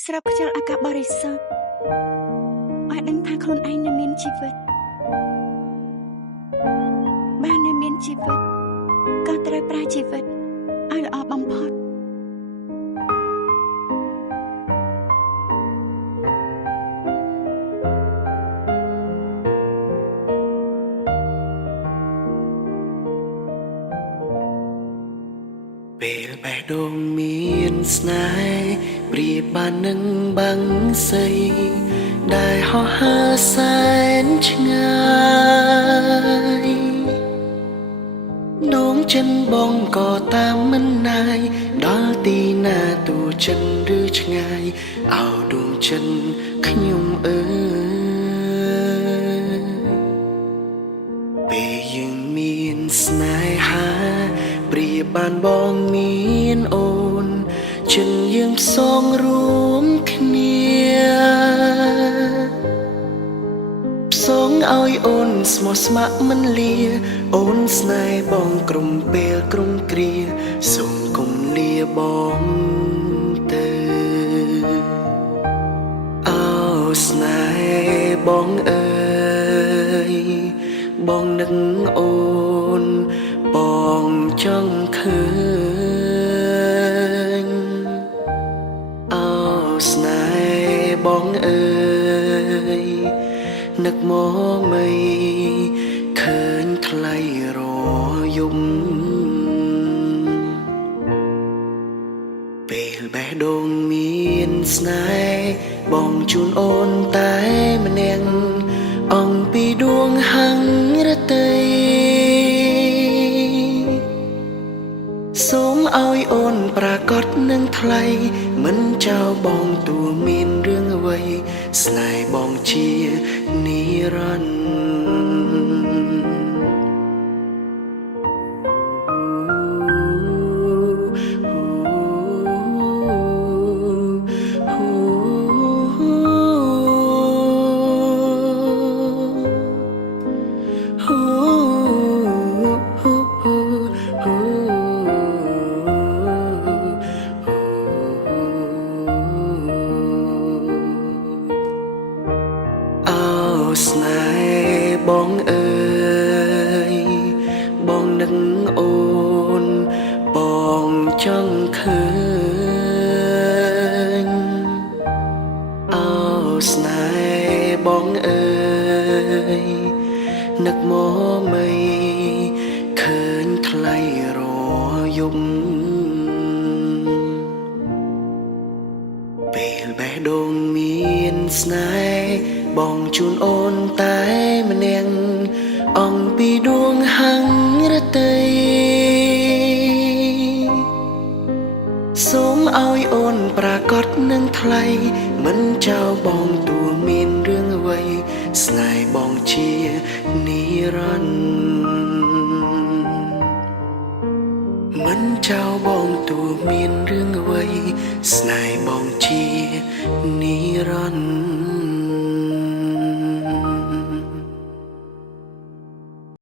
ស្រូបខ្យល់អាកាសបរិសុទ្ធឲ្យដឹងថាខ្លួនឯងនៅមានជីវិតបាននៅមានជីវិតក៏ត្រូវប្រើជីវិតឲ្យល្អបំផុតពេលបេះដូងមានស្នេហ៍ប្រៀបបាននឹងបាំងសីដែលហោះហើរសែនឆ្ងាយដងចិនបងក៏តាមមិនណាយដល់ទីណាទូចិនឬឆ្ងាយអោដួងចិនខ្ញុំអើយពេលយើងមានស្នេហាប្រៀបបានបងមានអូនចិនយើងផ្សងរួមគ្នាផ្សងឲ្យអូនស្មោះស្ម័គ្រមិនលាអូនស្នេហ៍បងក្រុមពេលក្រុមគ្រាសូមគុំលាបងទៅអោស្នេហ៍បងអើយបងនឹកអូនបងចង់ឃើញអោស្នេហ៍បងអើយនឹកមកមិនឃើញថ្លៃរយំពេលបេះដូងមានស្នេហ៍បងជូនអូនតែម្នាក់អំពីដួងហង្រតីសូមឲ្យអូនប្រាកដនឹងថ្លៃមិនចោលបងទួមានរឿងអ្វីស្នេហ៍បងជានិរន្តស្នេហ៍បងអើយបងនឹកអូនបងចង់ឃើញអោស្នេហ៍បងអើយនឹកមកមិនឃើញថ្លៃរយំពេលបេះដូងមានស្នេហ៍បងជូនអូនតែម្នាក់អំពីដួងហង្រតីសូមឲ្យអូនប្រាកដនឹងថ្លៃមិនចោលបងទួមានរឿងអ្វីស្នេហ៍បងជានិរន្តរ៍មិនចោលបងទួមានរឿងអ្វីស្នេហ៍បងជានិរន្តរ៍